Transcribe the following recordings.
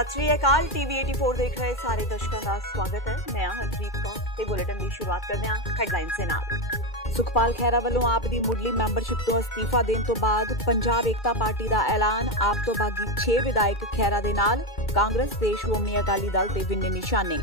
सत श्री अकाल। टीवी 84 देख रहे सारे दर्शकों का स्वागत है। मैं हरप्रीत कौर ते बुलेटिन की शुरुआत करते हैं हेडलाइन से नाल। सुखपाल खैरा वालों आप दी मुढ़ली मैंबरशिप तो अस्तीफा देने तो बाद पंजाब एकता पार्टी का ऐलान। आप तो बागी 6 विधायक खैरा दे नाल। कांग्रेस ते श्रोमणी अकाली दल ते विन्ने निशाने।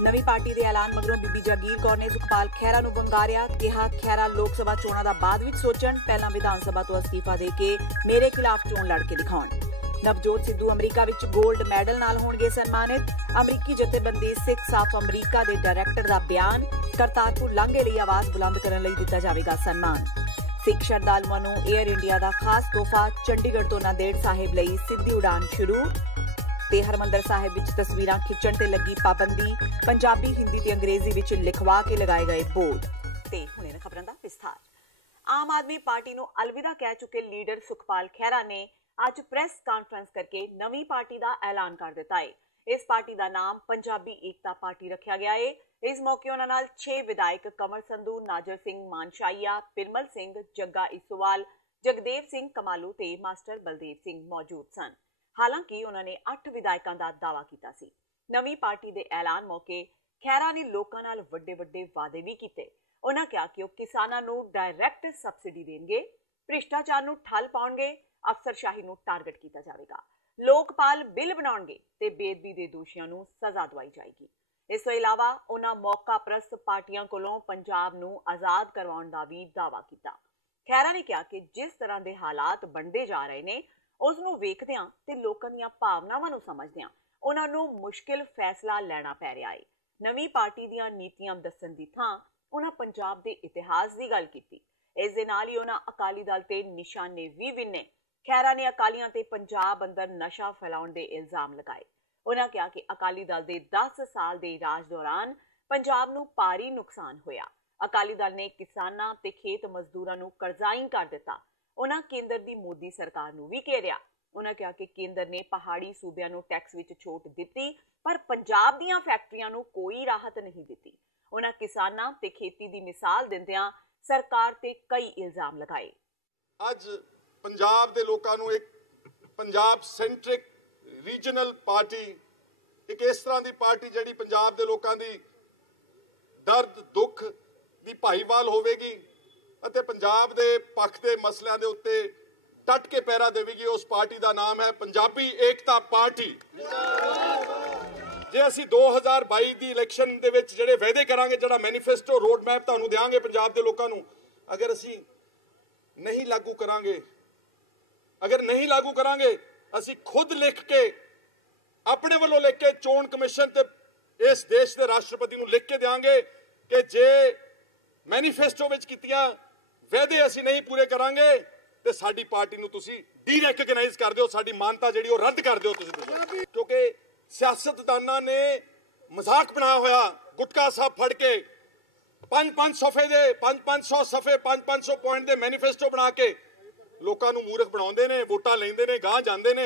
नवी पार्टी दे ऐलान मगरों बीबी जागीर कौर ने सुखपाल खैरा नूं वंगारिया। कहा खैरा लोक सभा चोणां दा बाद विच सोचण, पहला विधान सभा तो अस्तीफा दे के मेरे खिलाफ चोण लड़ के दिखाउण। नवजोत सिद्धू अमरीका विच गोल्ड मैडल नाल होणगे सन्मानित। अमरीकी जथेबंदी सिक्स ऑफ अमरीका दे डायरैक्टर दा बयान। करतारपुर लांघे लई आवाज बुलंद करन लई दित्ता जावेगा सन्मान। सिख श्रद्धालुआं नूं एयर इंडिया दा खास तोहफा। चंडीगढ़ तो नांदेड़ साहिब लई सीधी उड़ान शुरू। ते हरमंदर साहिब विच तस्वीरां खिच्चण ते लगी पाबंदी। पंजाबी हिंदी ते अंग्रेजी विच लिखवा के लगाए गए बोर्ड। ते हुणे खबरां दा विस्तार। आम आदमी पार्टी नूं अलविदा कह चुके लीडर सुखपाल खैरा ने अज प्रेस कॉन्फ्रेंस करके नवी पार्टी का ऐलान कर दिता है। इस पार्टी का नाम पंजाबी एकता पार्टी रखा गया है। इस मौके उन्हां नाल 6 विधायक कंवर संधू, नाजर सिंह मानशाइया, पिरमल सिंह, जग्गा इसूवाल, जगदेव सिंह कमालू ते मास्टर बलदेव सिंह मौजूद सन। हालांकि उन्होंने 8 विधायकों का दावा किया सी। नवी पार्टी के ऐलान मौके खैरा ने लोकां नाल वड्डे वड्डे वादे भी किए। उन्होंने कहा कि वह किसानां नूं डायरैक्ट सबसिडी देणगे, भ्रिष्टाचार नूं ठल पाउणगे, अफसरशाही नूं टारगेट किया जाएगा, लोकपाल बिल बनाउणगे ते बेदबी दे दोषियों नूं सज़ा दवाई जाएगी। इस तों इलावा उन्हां मौका प्रस्त पार्टियां कोलों पंजाब नूं आज़ाद करवाउण दा भी दावा किया। खैरा ने कहा कि जिस तरह के हालात बनते जा रहे हैं उस नूं वेखदिआं ते लोकां दीआं भावनावां नूं समझदिआं उन्हां नूं मुश्किल फैसला लैना पै रिहा है। नवी पार्टी दीआं नीतियां दस्सण दी थां उन्हां पंजाब दे इतिहास की गल कीती। इस दे नाल ही उन्हां अकाली दल ते निशाने भी विन्ने। खैरा ने अकालियां ते पंजाब अंदर नशा फैलाउण दे इल्जाम लगाए। उन्होंने कहा कि अकाली दल दे 10 साल दे राज दौरान पंजाब नूं भारी नुकसान होया। अकाली दल ने किसानां ते खेत मजदूरां नूं कर्जाई कर दिता। उन्होंने केंद्र दी मोदी सरकार नूं भी घेरिया। उन्होंने कहा कि केंद्र ने पहाड़ी सूबियां नूं टैक्स विच छूट दित्ती पर पंजाब दीआं फैक्टरियां नूं कोई राहत नहीं दित्ती। उन्होंने किसानां ते खेती दी मिसाल दिंदिआं सरकार ते कई इल्जाम लगाए। ਅੱਜ पंजाब के लोगों को एक पंजाब सेंट्रिक रीजनल पार्टी, एक इस तरह की पार्टी जिहड़ी पंजाब के लोगों की दर्द दुख की भाईवाल होवेगी अते पंजाब के पक्ष के मसलों के उत्ते डट के पैरा देवेगी। उस पार्टी का नाम है पंजाबी एकता पार्टी। जे असीं 2022 की इलैक्शन दे विच जिहड़े वायदे करांगे, जिहड़ा मैनीफेस्टो रोड मैप तुहानूं देवांगे पंजाब के लोगों को, अगर असीं नहीं लागू करांगे, असीं खुद लिख के अपने वालों लिख के चोण कमिशन ते इस देश के राष्ट्रपति नूं लिख के देंगे कि जे मैनीफेस्टो विच कीतियां वायदे असीं नहीं पूरे करांगे ते साडी पार्टी नूं तुसीं डी-रैकगनाइज कर दिओ, साडी मानता जिहड़ी ओह रद्द कर दिओ तुसीं। क्योंकि सियासतदानां ने मजाक बनाया होया गुटका साहब फड़ के 5-5 सफ़े दे 500 सफ़े 500 पॉइंट दे मैनीफेस्टो बना के लोगों को मूर्ख बनाते हैं, वोटां लेंदे ने, गांह जांदे ने,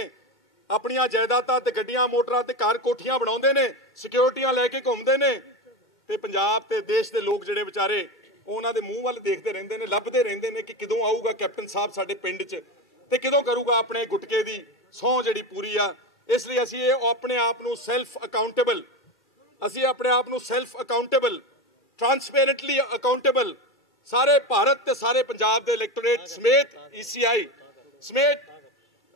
अपनियां जायदादां ते गड्डियां मोटरां ते घर कोठियां बनाउंदे ने, सिक्योरिटियां लैके घूमते हैं ते पंजाब ते देश के लोग जिहड़े विचारे उन्हां दे मूंह वल देखते रहंदे ने, लभदे रहंदे ने कि किदों आऊगा कैप्टन साहब साडे पिंड च ते किदों करूगा अपने गुटके दी सौं जिहड़ी पूरी आ। इसलिए असीं ये अपने आप नूं सैल्फ अकाउंटेबल ट्रांसपेरेंटली अकाउंटेबल सारे भारत ते सारे पंजाब दे इलैक्टोरेट समेत ECI समेत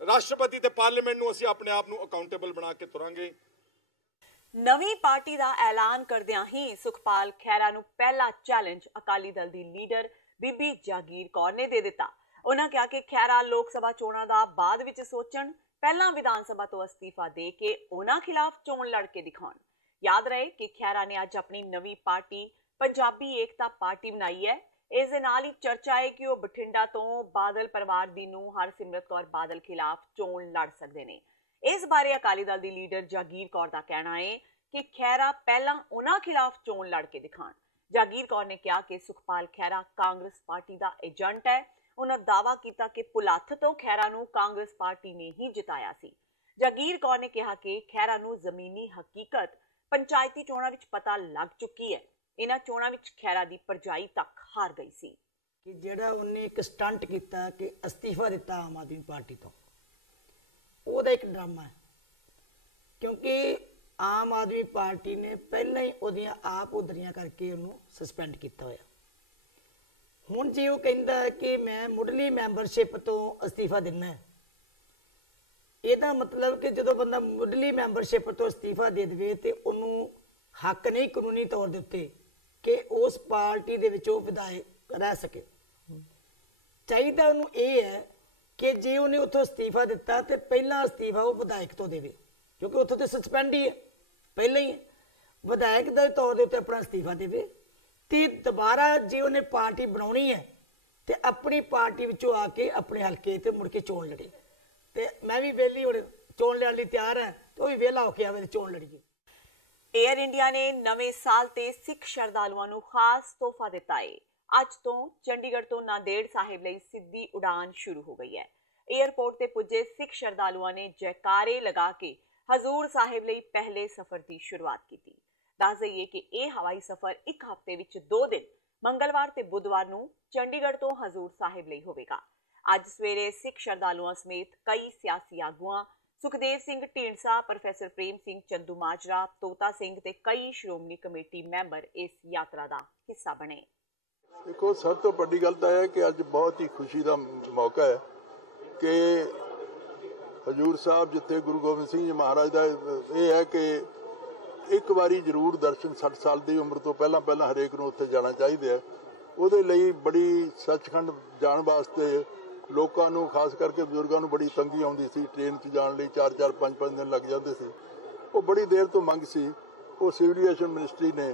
राष्ट्रपति ते पार्लीमेंट नूं असीं अपने आप नूं अकाउंटेबल बना के तुरांगे। नवी पार्टी का ऐलान करदिआं ही सुखपाल खैरा नूं पहला चैलेंज अकाली दल दी लीडर बीबी जागीर कौर ने दे दिता। उन्होंने कहा कि खैरा लोक सभा चोणां दा बाद विच सोचण, पहला विधान सभा तो अस्तीफा दे के उन्हां खिलाफ चोण लड़ के दिखाउण। याद रहे कि खैरा ने अज अपनी नवी पार्टी पंजाबी एकता पार्टी बनाई है। इस दे नाल ही चर्चा है कि वह बठिंडा तो बादल परिवार दी नूं हरसिमरत कौर बादल खिलाफ चोण लड़ सकते हैं। इस बारे अकाली दल दी लीडर जागीर कौर का कहना है कि खैरा पहला उन्हां खिलाफ चोण लड़ के दिखाण। जागीर कौर ने कहा कि सुखपाल खैरा कांग्रेस पार्टी का एजेंट है। उन्होंने दावा किया कि पुलत्थ तो खैरा नूं कांग्रेस पार्टी ने ही जिताया सी। जागीर कौर ने कहा कि खैरा नूं जमीनी हकीकत पंचायती चोणां विच पता लग चुकी है। इन्हां चोणां विच खैरा दी परजाई तक हार गई सी कि जिहड़ा उन्हें एक स्टंट किया कि अस्तीफा दिता आम आदमी पार्टी तो, ओहदा एक ड्रामा है ਕਿਉਂਕਿ ਆਮ ਆਦਮੀ ਪਾਰਟੀ ਨੇ ਪਹਿਲਾਂ ਹੀ ਉਹਦੀਆਂ ਆਪ ਉਧਰੀਆਂ ਕਰਕੇ ਉਹਨੂੰ ਸਸਪੈਂਡ ਕੀਤਾ ਹੋਇਆ। ਹੁਣ ਜੇ ਉਹ ਕਹਿੰਦਾ ਹੈ ਕਿ ਮੈਂ ਮੁੱਢਲੀ ਮੈਂਬਰਸ਼ਿਪ ਤੋਂ ਅਸਤੀਫਾ ਦਿੰਦਾ ਹੈ, ਇਹਦਾ ਮਤਲਬ ਕਿ ਜਦੋਂ ਬੰਦਾ ਮੁੱਢਲੀ ਮੈਂਬਰਸ਼ਿਪ ਤੋਂ ਅਸਤੀਫਾ ਦੇ ਦੇਵੇ ਤੇ ਉਹਨੂੰ ਹੱਕ ਨਹੀਂ ਕਾਨੂੰਨੀ ਤੌਰ ਦੇ ਉੱਤੇ ਕਿ ਉਸ ਪਾਰਟੀ ਦੇ ਵਿੱਚ ਉਹ ਵਿਧਾਇਕ ਰਹਿ ਸਕੇ। ਚਾਹੀਦਾ ਉਹਨੂੰ ਇਹ ਹੈ ਕਿ ਜੇ ਉਹਨੇ ਉੱਥੋਂ ਅਸਤੀਫਾ ਦਿੱਤਾ ਤੇ ਪਹਿਲਾਂ ਅਸਤੀਫਾ ਉਹ ਵਿਧਾਇਕ ਤੋਂ ਦੇਵੇ, ਕਿਉਂਕਿ ਉੱਥੋਂ ਤੇ ਸਸਪੈਂਡ ਹੀ ਹੈ ਪਹਿਲਾਂ ਹੀ। ਵਿਧਾਇਕ ਦੇ ਤੌਰ ਦੇ ਉੱਤੇ ਆਪਣਾ ਅਸਤੀਫਾ ਦੇਵੇ ਤੇ ਦੁਬਾਰਾ ਜੇ ਉਹਨੇ ਪਾਰਟੀ ਬਣਾਉਣੀ ਹੈ ਤੇ ਆਪਣੀ ਪਾਰਟੀ ਵਿੱਚੋਂ ਆ ਕੇ ਆਪਣੇ ਹਲਕੇ ਤੇ ਮੁੜ ਕੇ ਚੋਣ ਲੜੇ। ਤੇ ਮੈਂ ਵੀ ਵਿਹਲੀ ਹੁਣ ਚੋਣ ਲੜਨ ਲਈ ਤਿਆਰ ਹਾਂ, ਤੇ ਉਹ ਵੀ ਵਿਹਲਾ ਹੋ ਕੇ ਆਵੇ ਤੇ ਚੋਣ ਲੜੀਏ। ਏਅਰ ਇੰਡੀਆ ਨੇ ਨਵੇਂ ਸਾਲ ਤੇ ਸਿੱਖ ਸ਼ਰਧਾਲੂਆਂ ਨੂੰ ਖਾਸ ਤੋਹਫਾ ਦਿੱਤਾ ਹੈ। ਅੱਜ ਤੋਂ ਚੰਡੀਗੜ੍ਹ ਤੋਂ ਨਾਂਦੇੜ ਸਾਹਿਬ ਲਈ ਸਿੱਧੀ ਉਡਾਨ ਸ਼ੁਰੂ ਹੋ ਗਈ ਹੈ। ਏਅਰਪੋਰਟ ਤੇ ਪੁੱਜੇ ਸਿੱਖ ਸ਼ਰਧਾਲੂਆਂ ਨੇ ਜੈਕਾਰੇ ਲਗਾ ਕੇ ਹਜ਼ੂਰ ਸਾਹਿਬ ਲਈ ਪਹਿਲੇ ਸਫ਼ਰ ਦੀ ਸ਼ੁਰੂਆਤ ਕੀਤੀ। ਦੱਸ ਦਈਏ ਕਿ ਇਹ ਹਵਾਈ ਸਫ਼ਰ ਇੱਕ ਹਫ਼ਤੇ ਵਿੱਚ 2 ਦਿਨ ਮੰਗਲਵਾਰ ਤੇ ਬੁੱਧਵਾਰ ਨੂੰ ਚੰਡੀਗੜ੍ਹ ਤੋਂ ਹਜ਼ੂਰ ਸਾਹਿਬ ਲਈ ਹੋਵੇਗਾ। ਅੱਜ ਸਵੇਰੇ ਸਿੱਖ ਸ਼ਰਧਾਲੂਆਂ ਸਮੇਤ ਕਈ ਸਿਆਸੀ ਆਗੂਆਂ, ਸੁਖਦੇਵ ਸਿੰਘ ਢੀਂਡਸਾ, ਪ੍ਰੋਫੈਸਰ ਪ੍ਰੇਮ ਸਿੰਘ ਚੰਦੂਮਾਜਰਾ, ਤੋਤਾ ਸਿੰਘ ਤੇ ਕਈ ਸ਼੍ਰੋਮਣੀ ਕਮੇਟੀ ਮੈਂਬਰ ਇਸ ਯਾਤਰਾ ਦਾ ਹਿੱਸਾ ਬਣੇ। देखो, सब तो बड़ी गल तो है कि अज बहुत ही खुशी का मौका है कि हजूर साहब जिथे गुरु गोबिंद सिंह जी महाराज का यह है कि एक बारी जरूर दर्शन 60 साल की उम्र तो पहला हरेक नूं उत्थे जाना चाहिए। ਉਹਦੇ ਲਈ बड़ी सचखंड जाने वास्ते लोगों ਨੂੰ खास करके बजुर्गों ਨੂੰ बड़ी तंगी आउंदी सी। ट्रेन 'ਚ जाने ਲਈ 4-4 5-5 दिन लग जाते सी। वो बड़ी देर तो मंग सी। वो सिविल एविएशन मिनिस्ट्री ने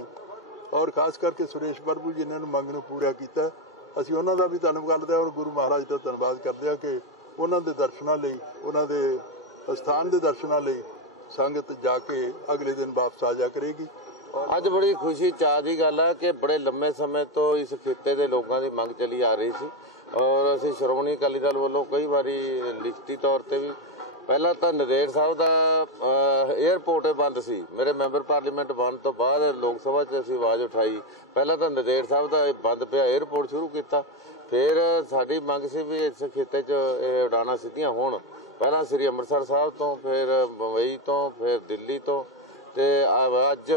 और खास करके सुरेश प्रभु जी ने मंग नूं पूरा किया। ਅਸੀਂ ਉਹਨਾਂ ਦਾ ਵੀ ਧੰਨਵਾਦ ਕਰਦੇ ਹਾਂ ਔਰ ਗੁਰੂ ਮਹਾਰਾਜ ਦਾ ਧੰਨਵਾਦ ਕਰਦੇ ਹਾਂ ਕਿ ਉਹਨਾਂ ਦੇ ਦਰਸ਼ਨਾਂ ਲਈ, ਉਹਨਾਂ ਦੇ ਸਥਾਨ ਦੇ ਦਰਸ਼ਨਾਂ ਲਈ ਸੰਗਤ ਜਾ ਕੇ ਅਗਲੇ ਦਿਨ ਵਾਪਸ ਆ ਜਾ ਕਰੇਗੀ। ਅੱਜ ਬੜੀ ਖੁਸ਼ੀ ਚਾਹ ਦੀ ਗੱਲ ਹੈ ਕਿ ਬੜੇ ਲੰਮੇ ਸਮੇਂ ਤੋਂ ਇਸ ਖਿੱਤੇ ਦੇ ਲੋਕਾਂ ਦੀ ਮੰਗ ਚੱਲੀ ਆ ਰਹੀ ਸੀ ਔਰ ਅਸੀਂ ਸ਼੍ਰੋਮਣੀ ਅਕਾਲੀ ਦਲ ਵੱਲੋਂ ਕਈ ਵਾਰੀ ਲਿਖਤੀ ਤੌਰ ਤੇ ਵੀ ਪਹਿਲਾਂ ਤਾਂ ਨੰਦੇੜ ਸਾਹਿਬ ਦਾ ਏਅਰਪੋਰਟ ਬੰਦ ਸੀ। ਮੇਰੇ ਮੈਂਬਰ ਪਾਰਲੀਮੈਂਟ ਬਣ ਤੋਂ ਬਾਅਦ ਲੋਕ ਸਭਾ 'ਚ ਅਸੀਂ ਆਵਾਜ਼ ਉਠਾਈ, ਪਹਿਲਾਂ ਤਾਂ ਨੰਦੇੜ ਸਾਹਿਬ ਦਾ ਬੰਦ ਪਿਆ ਏਅਰਪੋਰਟ ਸ਼ੁਰੂ ਕੀਤਾ। ਫਿਰ ਸਾਡੀ ਮੰਗ ਸੀ ਵੀ ਇਸ ਖਿੱਤੇ 'ਚ ਇਹ ਉਡਾਣਾਂ ਸਿੱਧੀਆਂ ਹੋਣ, ਪਹਿਲਾਂ ਸ੍ਰੀ ਅੰਮ੍ਰਿਤਸਰ ਸਾਹਿਬ ਤੋਂ, ਫਿਰ ਮੁੰਬਈ ਤੋਂ, ਫਿਰ ਦਿੱਲੀ ਤੋਂ, ਤੇ ਅੱਜ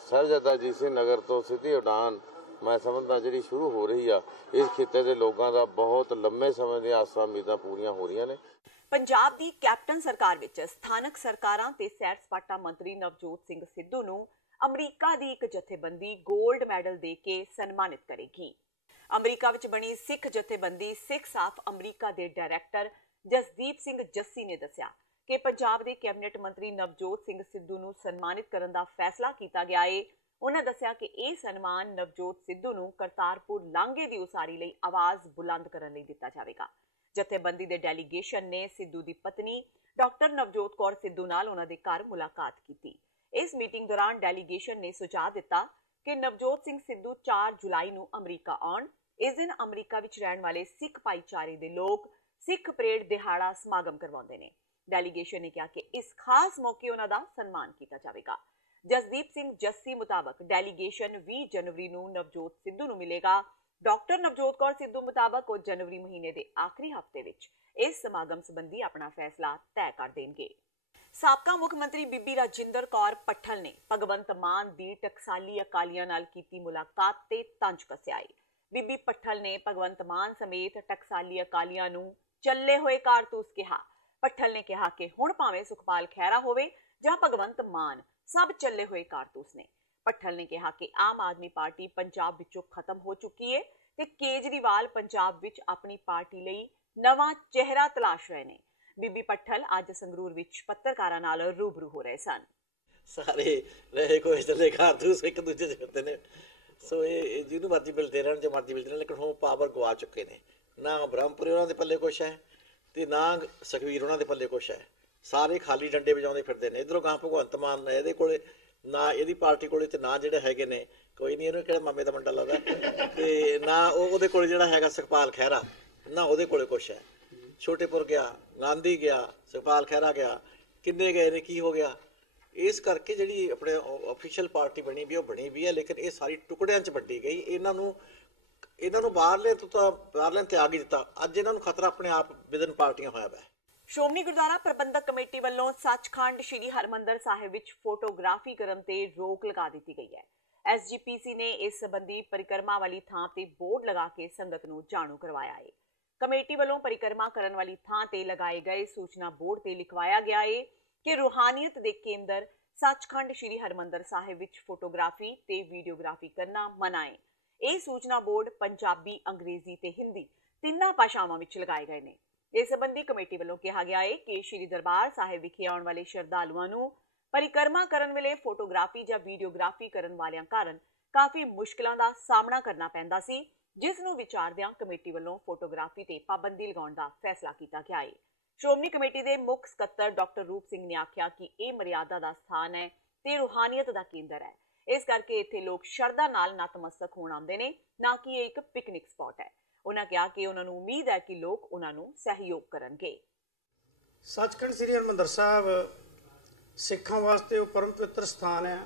ਸਾਹਿਬਜ਼ਾਦਾ ਅਜੀਤ ਸਿੰਘ ਨਗਰ ਤੋਂ ਸਿੱਧੀ ਉਡਾਨ ਮੈਂ ਸਮਝਦਾ ਜਿਹੜੀ ਸ਼ੁਰੂ ਹੋ ਰਹੀ ਆ। ਇਸ ਖਿੱਤੇ ਦੇ ਲੋਕਾਂ ਦਾ ਬਹੁਤ ਲੰਮੇ ਸਮੇਂ ਦੀਆਂ ਆਸਾਂ ਉਮੀਦਾਂ ਪੂਰੀਆਂ ਹੋ ਰਹੀਆਂ ਨੇ। ਪੰਜਾਬ ਦੀ ਕੈਪਟਨ ਸਰਕਾਰ ਵਿੱਚ ਸਥਾਨਕ ਸਰਕਾਰਾਂ ਤੇ ਸੈਰ ਸਪਾਟਾ ਮੰਤਰੀ ਨਵਜੋਤ ਸਿੰਘ ਸਿੱਧੂ ਨੂੰ ਅਮਰੀਕਾ ਦੀ ਇੱਕ ਜਥੇਬੰਦੀ 골ਡ ਮੈਡਲ ਦੇ ਕੇ ਸਨਮਾਨਿਤ ਕਰੇਗੀ। ਅਮਰੀਕਾ ਵਿੱਚ ਬਣੀ ਸਿੱਖ ਜਥੇਬੰਦੀ ਸਿੱਖਸ ਆਫ ਅਮਰੀਕਾ ਦੇ ਡਾਇਰੈਕਟਰ ਜਸਦੀਪ ਸਿੰਘ ਜੱਸੀ ਨੇ ਦੱਸਿਆ ਕਿ ਪੰਜਾਬ ਦੇ ਕੈਬਨਿਟ ਮੰਤਰੀ ਨਵਜੋਤ ਸਿੰਘ ਸਿੱਧੂ ਨੂੰ ਸਨਮਾਨਿਤ ਕਰਨ ਦਾ ਫੈਸਲਾ ਕੀਤਾ ਗਿਆ ਹੈ। ਉਹਨਾਂ ਦੱਸਿਆ ਕਿ ਇਹ ਸਨਮਾਨ ਨਵਜੋਤ ਸਿੱਧੂ ਨੂੰ ਕਰਤਾਰਪੁਰ ਲਾਂਘੇ ਦੀ ਉਸਾਰੀ ਲਈ ਆਵਾਜ਼ ਬੁਲੰਦ ਕਰਨ ਲਈ ਦਿੱਤਾ ਜਾਵੇਗਾ। ਜਥੇਬੰਦੀ ਦੇ ਡੈਲੀਗੇਸ਼ਨ ਨੇ ਸਿੱਧੂ ਦੀ ਪਤਨੀ ਡਾਕਟਰ ਨਵਜੋਤ ਕੌਰ ਸਿੱਧੂ ਨਾਲ ਉਹਨਾਂ ਦੇ ਘਰ ਮੁਲਾਕਾਤ ਕੀਤੀ। ਇਸ ਮੀਟਿੰਗ ਦੌਰਾਨ ਡੈਲੀਗੇਸ਼ਨ ਨੇ ਸੁਝਾਅ ਦਿੱਤਾ ਕਿ ਨਵਜੋਤ ਸਿੰਘ ਸਿੱਧੂ 4 ਜੁਲਾਈ ਨੂੰ ਅਮਰੀਕਾ ਆਉਣ। ਇਸ ਦਿਨ ਅਮਰੀਕਾ ਵਿੱਚ ਰਹਿਣ ਵਾਲੇ ਸਿੱਖ ਭਾਈਚਾਰੇ ਦੇ ਲੋਕ ਸਿੱਖ ਪਰੇਡ ਦਿਹਾੜਾ ਸਮਾਗਮ ਕਰਵਾਉਂਦੇ ਨੇ। ਡੈਲੀਗੇਸ਼ਨ ਨੇ ਕਿਹਾ ਕਿ ਇਸ ਖਾਸ ਮੌਕੇ ਉਹਨਾਂ ਦਾ ਸਨਮਾਨ ਕੀਤਾ ਜਾਵੇਗਾ। ਜਸਦੀਪ ਸਿੰਘ ਜੱਸੀ ਮੁਤਾਬਕ ਡੈਲੀਗੇਸ਼ਨ 20 ਜਨਵਰੀ ਨੂੰ ਨਵਜੋਤ ਸਿੱਧੂ ਨੂੰ ਮਿਲੇਗਾ। ਡਾਕਟਰ ਨਵਜੋਤ ਕੌਰ ਸਿੱਧੂ ਮੁਤਾਬਕ ਉਹ ਜਨਵਰੀ ਮਹੀਨੇ ਦੇ ਆਖਰੀ ਹਫ਼ਤੇ ਵਿੱਚ ਇਸ ਸਮਾਗਮ ਸੰਬੰਧੀ ਆਪਣਾ ਫੈਸਲਾ ਤੈਅ ਕਰ ਦੇਣਗੇ। ਸਾਬਕਾ ਮੁੱਖ ਮੰਤਰੀ ਬੀਬੀ ਰਾਜਿੰਦਰ ਕੌਰ ਪੱਠਲ ਨੇ ਭਗਵੰਤ ਮਾਨ ਦੀ ਟਕਸਾਲੀ ਅਕਾਲੀਆਂ ਨਾਲ ਕੀਤੀ ਮੁਲਾਕਾਤ ਤੇ ਤੰਜ ਕੱਸਿਆ ਹੈ। ਬੀਬੀ ਪੱਠਲ ਨੇ ਭਗਵੰਤ ਮਾਨ ਸਮੇਤ ਟਕਸਾਲੀ ਅਕਾਲੀਆਂ ਨੂੰ ਚੱਲੇ ਹੋਏ ਕਾਰਤੂਸ ਕਿਹਾ। ਪੱਠਲ ਨੇ ਕਿਹਾ ਕਿ ਹੁਣ ਭਾਵੇਂ ਸੁਖਪਾਲ ਖਹਿਰਾ ਹੋਵੇ ਜਾਂ ਭਗਵੰਤ ਮਾਨ, ਸਭ ਚੱਲੇ ਹੋਏ ਕਾਰਤੂਸ ਨੇ। ਪੱਠਲ ਨੇ ਕਿਹਾ ਕਿ ਆਮ ਆਦਮੀ ਪਾਰਟੀ ਪੰਜਾਬ ਵਿੱਚੋਂ ਖਤਮ ਹੋ ਚੁੱਕੀ ਹੈ ਤੇ ਕੇਜਰੀਵਾਲ ਪੰਜਾਬ ਵਿੱਚ ਆਪਣੀ ਪਾਰਟੀ ਲਈ ਨਵਾਂ ਚਿਹਰਾ ਤਲਾਸ਼ ਰਹੇ ਨੇ। ਬੀਬੀ ਪੱਠਲ ਅੱਜ ਸੰਗਰੂਰ ਵਿੱਚ ਪੱਤਰਕਾਰਾਂ ਨਾਲ ਰੂਬਰੂ ਹੋ ਰਹੇ ਸਨ। ਸਾਰੇ ਰਹੇ ਕੋਈ ਚੱਲੇ ਕਾਰਤੂਸ ਇੱਕ ਦੂਜੇ ਦੇ ਫਿਰਦੇ ਨੇ। ਸੋ ਇਹ ਜਿਹਨੂੰ ਮਰਜ਼ੀ ਮਿਲਦੇ ਰਹਿਣ, ਜੋ ਮਰਜ਼ੀ ਮਿਲਦੇ ਰਹਿਣ, ਲੇਕਿਨ ਹੁਣ ਪਾਵਰ ਗਵਾ ਚੁੱਕੇ ਨੇ। ਨਾ ਬ੍ਰਹਮਪੁਰੇ ਉਹਨਾਂ ਦੇ ਪੱਲੇ ਕੁਛ ਹੈ ਤੇ ਨਾ ਸੁਖਬੀਰ ਉਹਨਾਂ ਦੇ ਪੱਲੇ ਕੁਛ ਹੈ। ਸਾਰੇ ਖਾਲੀ ਡੰਡੇ ਵਜਾਉਂਦੇ ਫਿਰਦੇ ਨੇ। ਇੱਧਰੋਂ ਗਾਂ ਭਗਵੰਤ ਮਾਨ ਨੇ ਇਹਦੇ ਕੋਲੇ ਨਾ ਇਹਦੀ ਪਾਰਟੀ ਕੋਲੇ ਤੇ ਨਾ ਜਿਹੜੇ ਹੈਗੇ ਨੇ, ਕੋਈ ਨਹੀਂ ਇਹਨੂੰ ਕਿਹੜਾ ਮਾਮੇ ਦਾ ਮੁੰਡਾ ਲੱਗਦਾ, ਤੇ ਨਾ ਉਹਦੇ ਕੋਲੇ ਜਿਹੜਾ ਹੈਗਾ ਸੁਖਪਾਲ ਖਹਿਰਾ, ਨਾ ਉਹਦੇ ਕੋਲੇ ਕੁਛ ਹੈ। ਛੋਟੇਪੁਰ ਗਿਆ, ਗਾਂਧੀ ਗਿਆ, ਸੁਖਪਾਲ ਖਹਿਰਾ ਗਿਆ, ਕਿੰਨੇ ਗਏ ਨੇ, ਕੀ ਹੋ ਗਿਆ। ਇਸ ਕਰਕੇ ਜਿਹੜੀ ਆਪਣੇ ਆਫੀਸ਼ੀਅਲ ਪਾਰਟੀ ਬਣੀ ਵੀ ਉਹ ਬਣੀ ਵੀ ਹੈ, ਲੇਕਿਨ ਇਹ ਸਾਰੀ ਟੁਕੜਿਆਂ 'ਚ ਵੰਡੀ ਗਈ। ਇਹਨਾਂ ਨੂੰ ਬਾਹਰਲੇ ਤੋਂ ਤਾਂ ਬਾਹਰਲੇ ਤਿਆਗ ਹੀ ਦਿੱਤਾ। ਅੱਜ ਇਹਨਾਂ ਨੂੰ ਖਤਰਾ ਆਪਣੇ ਆਪ ਵਿਦਨ ਪਾਰਟੀਆਂ ਹੋਇਆ ਵਾ। ਸ਼੍ਰੋਮਣੀ ਗੁਰਦੁਆਰਾ ਪ੍ਰਬੰਧਕ ਕਮੇਟੀ ਵੱਲੋਂ ਸੱਚਖੰਡ ਸ੍ਰੀ ਹਰਮੰਦਰ ਸਾਹਿਬ ਵਿੱਚ ਫੋਟੋਗ੍ਰਾਫੀ ਕਰਨ ਤੇ ਰੋਕ ਲਗਾ ਦਿੱਤੀ ਗਈ ਹੈ। SGPC ਨੇ ਇਸ ਸੰਬੰਧੀ ਪਰਿਕਰਮਾ ਵਾਲੀ ਥਾਂ ਤੇ ਬੋਰਡ ਲਗਾ ਕੇ ਸੰਗਤ ਨੂੰ ਜਾਣੂ ਕਰਵਾਇਆ ਹੈ। ਕਮੇਟੀ ਵੱਲੋਂ ਪਰਿਕਰਮਾ ਕਰਨ ਵਾਲੀ ਥਾਂ ਤੇ ਲਗਾਏ ਗਏ ਸੂਚਨਾ ਬੋਰਡ ਤੇ ਲਿਖਵਾਇਆ ਗਿਆ ਹੈ ਕਿ ਰੂਹਾਨੀਅਤ ਦੇ ਕੇਂਦਰ ਸੱਚਖੰਡ ਸ੍ਰੀ ਹਰਮੰਦਰ ਸਾਹਿਬ ਵਿੱਚ ਫੋਟੋਗ੍ਰਾਫੀ ਤੇ ਵੀਡੀਓਗ੍ਰਾਫੀ ਕਰਨਾ ਮਨਾ ਹੈ। ਇਹ ਸੂਚਨਾ ਬੋਰਡ ਪੰਜਾਬੀ, ਅੰਗਰੇਜ਼ੀ ਤੇ ਹਿੰਦੀ ਤਿੰਨਾਂ ਭਾਸ਼ਾਵਾਂ ਵਿੱਚ ਲਗਾਏ ਗਏ ਨੇ। ਇਸ ਸੰਬੰਧੀ ਕਮੇਟੀ ਵੱਲੋਂ ਕਿਹਾ ਗਿਆ ਹੈ ਕਿ ਸ੍ਰੀ ਦਰਬਾਰ ਸਾਹਿਬ ਵਿਖੇ ਆਉਣ ਵਾਲੇ ਸ਼ਰਧਾਲੂਆਂ ਨੂੰ ਪਰਿਕਰਮਾ ਕਰਨ ਵੇਲੇ ਫੋਟੋਗ੍ਰਾਫੀ ਜਾਂ ਵੀਡੀਓਗ੍ਰਾਫੀ ਕਰਨ ਵਾਲਿਆਂ ਕਾਰਨ ਕਾਫੀ ਮੁਸ਼ਕਲਾਂ ਦਾ ਸਾਹਮਣਾ ਕਰਨਾ ਪੈਂਦਾ ਸੀ, ਜਿਸ ਨੂੰ ਵਿਚਾਰਦਿਆਂ ਕਮੇਟੀ ਵੱਲੋਂ ਫੋਟੋਗ੍ਰਾਫੀ ਤੇ ਪਾਬੰਦੀ ਲਗਾਉਣ ਦਾ ਫੈਸਲਾ ਕੀਤਾ ਗਿਆ ਹੈ। ਸ਼੍ਰੋਮਣੀ ਕਮੇਟੀ ਦੇ ਮੁੱਖ ਸਕੱਤਰ ਡਾਕਟਰ ਰੂਪ ਸਿੰਘ ਨੇ ਆਖਿਆ ਕਿ ਇਹ ਮਰਿਆਦਾ ਦਾ ਸਥਾਨ ਹੈ ਤੇ ਰੂਹਾਨੀਅਤ ਦਾ ਕੇਂਦਰ ਹੈ। ਇਸ ਕਰਕੇ ਇੱਥੇ ਲੋਕ ਸ਼ਰਧਾ ਨਾਲ ਨਤਮਸਤਕ ਹੋਣ ਆਉਂਦੇ ਨੇ, ਨਾ ਕਿ ਇਹ ਇੱਕ ਪਿਕਨਿਕ ਸਪੌਟ ਹੈ। ਉਹਨਾਂ ਕਿਹਾ ਕਿ ਉਹਨਾਂ ਨੂੰ ਉਮੀਦ ਹੈ ਕਿ ਲੋਕ ਉਹਨਾਂ ਨੂੰ ਸਹਿਯੋਗ ਕਰਨਗੇ। ਸੱਚਖੰਡ ਸ੍ਰੀ ਹਰਿਮੰਦਰ ਸਾਹਿਬ ਸਿੱਖਾਂ ਵਾਸਤੇ ਉਹ ਪਰਮ ਪਵਿੱਤਰ ਸਥਾਨ ਹੈ,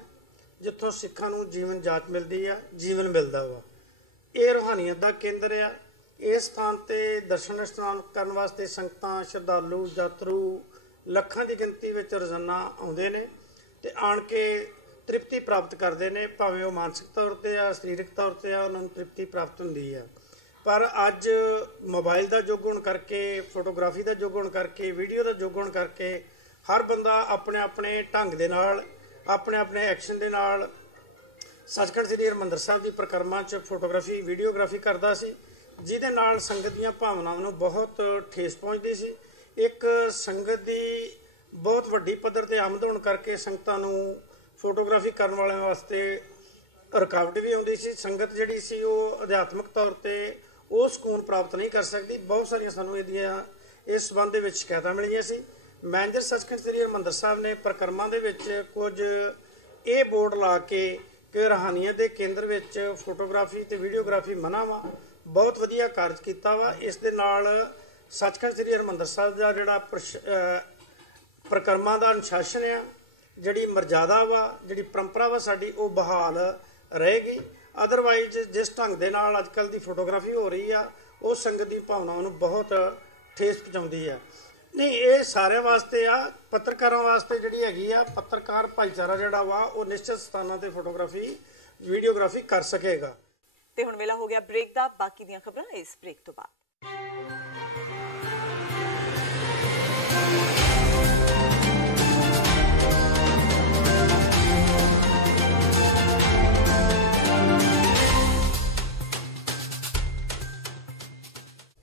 ਜਿੱਥੋਂ ਸਿੱਖਾਂ ਨੂੰ ਜੀਵਨ ਜਾਚ ਮਿਲਦੀ ਆ, ਜੀਵਨ ਮਿਲਦਾ ਵਾ। ਇਹ ਰੂਹਾਨੀਅਤ ਦਾ ਕੇਂਦਰ ਆ। ਇਸ ਸਥਾਨ ਤੇ ਦਰਸ਼ਨ ਇਸ਼ਨਾਨ ਕਰਨ ਵਾਸਤੇ ਸੰਗਤਾਂ, ਸ਼ਰਧਾਲੂ, ਯਾਤਰੂ ਲੱਖਾਂ ਦੀ ਗਿਣਤੀ ਵਿੱਚ ਰੋਜ਼ਾਨਾ ਆਉਂਦੇ ਨੇ ਤੇ ਆਣ ਕੇ ਤ੍ਰਿਪਤੀ ਪ੍ਰਾਪਤ ਕਰਦੇ ਨੇ। ਭਾਵੇਂ ਉਹ ਮਾਨਸਿਕ ਤੌਰ ਤੇ ਆ, ਸਰੀਰਕ ਤੌਰ ਤੇ ਆ, ਉਹਨਾਂ ਨੂੰ ਤ੍ਰਿਪਤੀ ਪ੍ਰਾਪਤ ਹੁੰਦੀ ਆ। ਪਰ ਅੱਜ ਮੋਬਾਈਲ ਦਾ ਯੁੱਗ ਹੋਣ ਕਰਕੇ, ਫੋਟੋਗ੍ਰਾਫੀ ਦਾ ਯੁੱਗ ਹੋਣ ਕਰਕੇ, ਵੀਡੀਓ ਦਾ ਯੁੱਗ ਹੋਣ ਕਰਕੇ ਹਰ ਬੰਦਾ ਆਪਣੇ ਆਪਣੇ ਢੰਗ ਦੇ ਨਾਲ, ਆਪਣੇ ਆਪਣੇ ਐਕਸ਼ਨ ਦੇ ਨਾਲ ਸੱਚਖੰਡ ਸ੍ਰੀ ਹਰਿਮੰਦਰ ਸਾਹਿਬ ਦੀ ਪਰਿਕਰਮਾ 'ਚ ਫੋਟੋਗ੍ਰਾਫੀ, ਵੀਡੀਓਗ੍ਰਾਫੀ ਕਰਦਾ ਸੀ, ਜਿਹਦੇ ਨਾਲ ਸੰਗਤ ਦੀਆਂ ਭਾਵਨਾਵਾਂ ਨੂੰ ਬਹੁਤ ਠੇਸ ਪਹੁੰਚਦੀ ਸੀ। ਇੱਕ ਸੰਗਤ ਦੀ ਬਹੁਤ ਵੱਡੀ ਪੱਧਰ ਤੇ ਆਮਦ ਹੋਣ ਕਰਕੇ ਸੰਗਤਾਂ ਨੂੰ ਫੋਟੋਗ੍ਰਾਫੀ ਕਰਨ ਵਾਲਿਆਂ ਵਾਸਤੇ ਰੁਕਾਵਟ ਵੀ ਆਉਂਦੀ ਸੀ। ਸੰਗਤ ਜਿਹੜੀ ਸੀ ਉਹ ਅਧਿਆਤਮਿਕ ਤੌਰ ਤੇ ਉਹ ਸਕੂਨ ਪ੍ਰਾਪਤ ਨਹੀਂ ਕਰ ਸਕਦੀ। ਬਹੁਤ ਸਾਰੀਆਂ ਸਾਨੂੰ ਇਸ ਸੰਬੰਧ ਦੇ ਵਿੱਚ ਸ਼ਿਕਾਇਤਾਂ ਮਿਲੀਆਂ ਸੀ। ਮੈਨੇਜਰ ਸੱਚਖੰਡ ਸ੍ਰੀ ਹਰਿਮੰਦਰ ਸਾਹਿਬ ਨੇ ਪਰਿਕਰਮਾ ਦੇ ਵਿੱਚ ਕੁਝ ਇਹ ਬੋਰਡ ਲਾ ਕੇ ਕਿ ਰੂਹਾਨੀਅਤ ਦੇ ਕੇਂਦਰ ਵਿੱਚ ਫੋਟੋਗ੍ਰਾਫੀ ਤੇ ਵੀਡੀਓਗ੍ਰਾਫੀ ਮਨਾ ਵਾ, ਬਹੁਤ ਵਧੀਆ ਕਾਰਜ ਕੀਤਾ ਵਾ। ਇਸ ਦੇ ਨਾਲ ਸੱਚਖੰਡ ਸ੍ਰੀ ਹਰਿਮੰਦਰ ਸਾਹਿਬ ਦਾ ਜਿਹੜਾ ਪਰਿਕਰਮਾ ਦਾ ਅਨੁਸ਼ਾਸਨ ਆ, ਜਿਹੜੀ ਮਰਜ਼ਾਦਾ ਵਾ, ਜਿਹੜੀ ਪਰੰਪਰਾ ਵਾ ਸਾਡੀ, ਉਹ ਬਹਾਲ ਰਹੇਗੀ। ਅਦਰਵਾਈਜ਼ ਜਿਸ ਢੰਗ ਦੇ ਨਾਲ ਅੱਜ ਕੱਲ੍ਹ ਦੀ ਫੋਟੋਗ੍ਰਾਫੀ ਹੋ ਰਹੀ ਆ, ਉਹ ਸੰਗਤ ਦੀ ਭਾਵਨਾਵਾਂ ਨੂੰ ਬਹੁਤ ਠੇਸ ਪਹੁੰਚਾਉਂਦੀ ਆ। ਨਹੀਂ, ਇਹ ਸਾਰਿਆਂ ਵਾਸਤੇ ਆ। ਪੱਤਰਕਾਰਾਂ ਵਾਸਤੇ ਜਿਹੜੀ ਹੈਗੀ ਆ, ਪੱਤਰਕਾਰ ਭਾਈਚਾਰਾ ਜਿਹੜਾ ਵਾ ਉਹ ਨਿਸ਼ਚਿਤ ਸਥਾਨਾਂ ਤੇ ਫੋਟੋਗ੍ਰਾਫੀ, ਵੀਡੀਓਗ੍ਰਾਫੀ ਕਰ ਸਕੇਗਾ। ਤੇ ਹੁਣ ਵੇਲਾ ਹੋ ਗਿਆ ਬ੍ਰੇਕ ਦਾ। ਬਾਕੀ ਦੀਆਂ ਖਬਰਾਂ ਇਸ ਬ੍ਰੇਕ ਤੋਂ ਬਾਅਦ।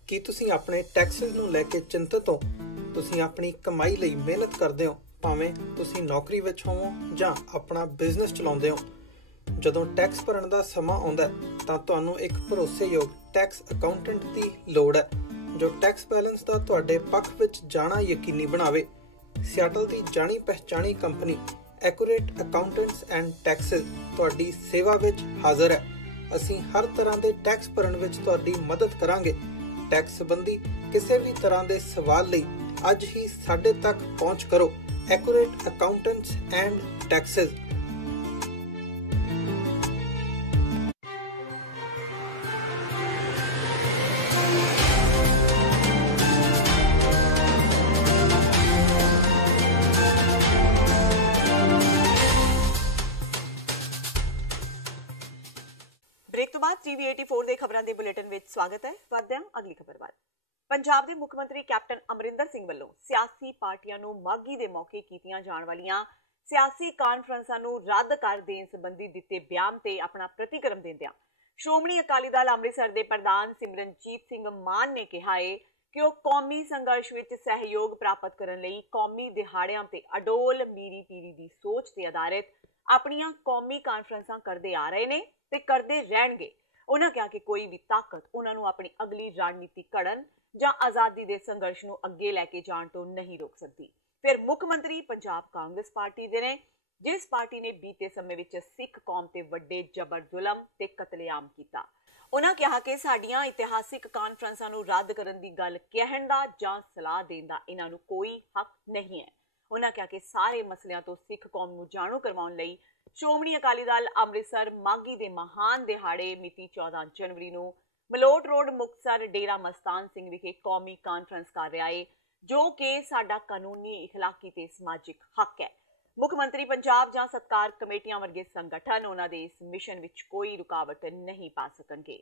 ਕੀ ਤੁਸੀਂ ਆਪਣੇ ਟੈਕਸਿਸ ਨੂੰ ਲੈ ਕੇ ਚਿੰਤਤ ਹੋ? ਤੁਸੀਂ ਆਪਣੀ ਕਮਾਈ ਲਈ ਮਿਹਨਤ ਕਰਦੇ ਹੋ, ਭਾਵੇਂ ਤੁਸੀਂ ਨੌਕਰੀ ਵਿੱਚ ਹੋਵੋ ਜਾਂ ਆਪਣਾ ਬਿਜ਼ਨਸ ਚਲਾਉਂਦੇ ਹੋ। ਜਦੋਂ ਟੈਕਸ ਭਰਨ ਦਾ ਸਮਾਂ ਆਉਂਦਾ ਤਾਂ ਤੁਹਾਨੂੰ ਇੱਕ ਭਰੋਸੇਯੋਗ ਟੈਕਸ ਅਕਾਊਂਟੈਂਟ ਦੀ ਲੋੜ ਹੈ, ਜੋ ਟੈਕਸ ਬੈਲੈਂਸ ਦਾ ਤੁਹਾਡੇ ਪੱਖ ਵਿੱਚ ਜਾਣਾ ਯਕੀਨੀ ਬਣਾਵੇ। ਸਿਆਟਲ ਦੀ ਜਾਣੀ ਪਛਾਣੀ company accurate accountants and taxes ਤੁਹਾਡੀ ਸੇਵਾ ਵਿੱਚ ਹਾਜ਼ਰ ਹੈ। ਅਸੀਂ ਹਰ ਤਰ੍ਹਾਂ ਦੇ ਟੈਕਸ ਭਰਨ ਵਿੱਚ ਤੁਹਾਡੀ ਮਦਦ ਕਰਾਂਗੇ। ਟੈਕਸ ਸੰਬੰਧੀ ਕਿਸੇ ਵੀ ਤਰ੍ਹਾਂ ਦੇ ਸਵਾਲ ਲਈ ਅੱਜ ਹੀ ਸਾਡੇ ਤੱਕ ਪਹੁੰਚ ਕਰੋ। Accurate accountants and taxes. Break ਤੋਂ ਬਾਅਦ TV 84 ਦੇ ਖਬਰਾਂ ਦੇ ਬੁਲੇਟਿਨ ਵਿੱਚ ਸਵਾਗਤ ਹੈ। ਵਧਦੇ ਹਾਂ ਅਗਲੀ ਖਬਰ ਵੱਲ। ਪੰਜਾਬ ਦੇ ਮੁੱਖ ਮੰਤਰੀ ਕੈਪਟਨ ਅਮਰਿੰਦਰ ਸਿੰਘ ਵੱਲੋਂ ਸਿਆਸੀ ਪਾਰਟੀਆਂ ਨੂੰ ਮਾਘੀ ਦੇ ਮੌਕੇ ਕੀਤੀਆਂ ਜਾਣ ਵਾਲੀਆਂ ਸਿਆਸੀ ਕਾਨਫਰੰਸਾਂ ਨੂੰ ਰੱਦ ਕਰ ਦੇਣ ਸੰਬੰਧੀ ਦਿੱਤੇ ਬਿਆਨ ਤੇ ਆਪਣਾ ਪ੍ਰਤੀਕਰਮ ਦਿੰਦਿਆਂ ਸ਼੍ਰੋਮਣੀ ਅਕਾਲੀ ਦਲ ਅੰਮ੍ਰਿਤਸਰ ਦੇ ਪ੍ਰਧਾਨ ਸਿਮਰਨਜੀਤ ਸਿੰਘ ਮਾਨ ਨੇ ਕਿਹਾ ਹੈ ਕਿ ਉਹ ਕੌਮੀ ਸੰਘਰਸ਼ ਵਿੱਚ ਸਹਿਯੋਗ ਪ੍ਰਾਪਤ ਕਰਨ ਲਈ ਕੌਮੀ ਦਿਹਾੜਿਆਂ ਤੇ ਅਡੋਲ ਮੀਰੀ ਪੀਰੀ ਦੀ ਸੋਚ ਤੇ ਆਧਾਰਿਤ ਆਪਣੀਆਂ ਕੌਮੀ ਕਾਨਫਰੰਸਾਂ ਕਰਦੇ ਆ ਰਹੇ ਨੇ ਤੇ ਕਰਦੇ ਰਹਿਣਗੇ। ਉਹਨਾਂ ਕਿਹਾ ਕਿ ਕੋਈ ਵੀ ਤਾਕਤ ਉਹਨਾਂ ਨੂੰ ਆਪਣੀ ਅਗਲੀ ਰਣਨੀਤੀ ਘੜਨ ਜਾਂ ਆਜ਼ਾਦੀ ਦੇ ਸੰਘਰਸ਼ ਨੂੰ ਅੱਗੇ ਲੈ ਕੇ ਜਾਣ ਤੋਂ ਨਹੀਂ ਰੋਕ ਸਕਦੀ। ਫਿਰ ਮੁੱਖ ਮੰਤਰੀ ਪੰਜਾਬ ਕਾਂਗਰਸ ਪਾਰਟੀ ਦੇ ਨੇ, ਜਿਸ ਪਾਰਟੀ ਨੇ ਬੀਤੇ ਸਮੇਂ ਵਿੱਚ ਸਿੱਖ ਕੌਮ ਤੇ ਵੱਡੇ ਜ਼ਬਰ ਜ਼ੁਲਮ ਤੇ ਕਤਲੇਆਮ ਕੀਤਾ। ਉਹਨਾਂ ਕਿਹਾ ਕਿ ਸਾਡੀਆਂ ਇਤਿਹਾਸਿਕ ਕਾਨਫਰੰਸਾਂ ਨੂੰ ਰੱਦ ਕਰਨ ਦੀ ਗੱਲ ਕਹਿਣ ਦਾ ਜਾਂ ਸਲਾਹ ਦੇਣ ਦਾ ਇਹਨਾਂ ਨੂੰ ਕੋਈ ਹੱਕ ਨਹੀਂ ਹੈ। ਉਹਨਾਂ ਕਿਹਾ ਕਿ ਸਾਰੇ ਮਸਲਿਆਂ ਤੋਂ ਸਿੱਖ ਕੌਮ ਨੂੰ ਜਾਣੂ ਕਰਵਾਉਣ ਲਈ ਸ਼੍ਰੋਮਣੀ ਅਕਾਲੀ ਦਲ ਅੰਮ੍ਰਿਤਸਰ ਮਾਘੀ ਦੇ ਮਹਾਨ ਦਿਹਾੜੇ ਮਿਤੀ 14 ਜਨਵਰੀ ਨੂੰ ਮਲੋਟ ਰੋਡ ਮੁਕਤਸਰ ਡੇਰਾ ਮਸਤਾਨ ਸਿੰਘ ਵਿਖੇ ਕੌਮੀ ਕਾਨਫਰੰਸ ਕਰ ਰਿਹਾ ਹੈ, ਜੋ ਕਿ ਸਾਡਾ ਕਾਨੂੰਨੀ, ਇਖਲਾਕੀ ਤੇ ਸਮਾਜਿਕ ਹੱਕ ਹੈ। ਮੁੱਖ ਮੰਤਰੀ ਪੰਜਾਬ ਜਾਂ ਸਤਕਾਰ ਕਮੇਟੀਆਂ ਵਰਗੇ ਸੰਗਠਨ ਉਹਨਾਂ ਦੇ ਇਸ ਮਿਸ਼ਨ ਵਿੱਚ ਕੋਈ ਰੁਕਾਵਟ ਨਹੀਂ ਪਾ ਸਕਣਗੇ।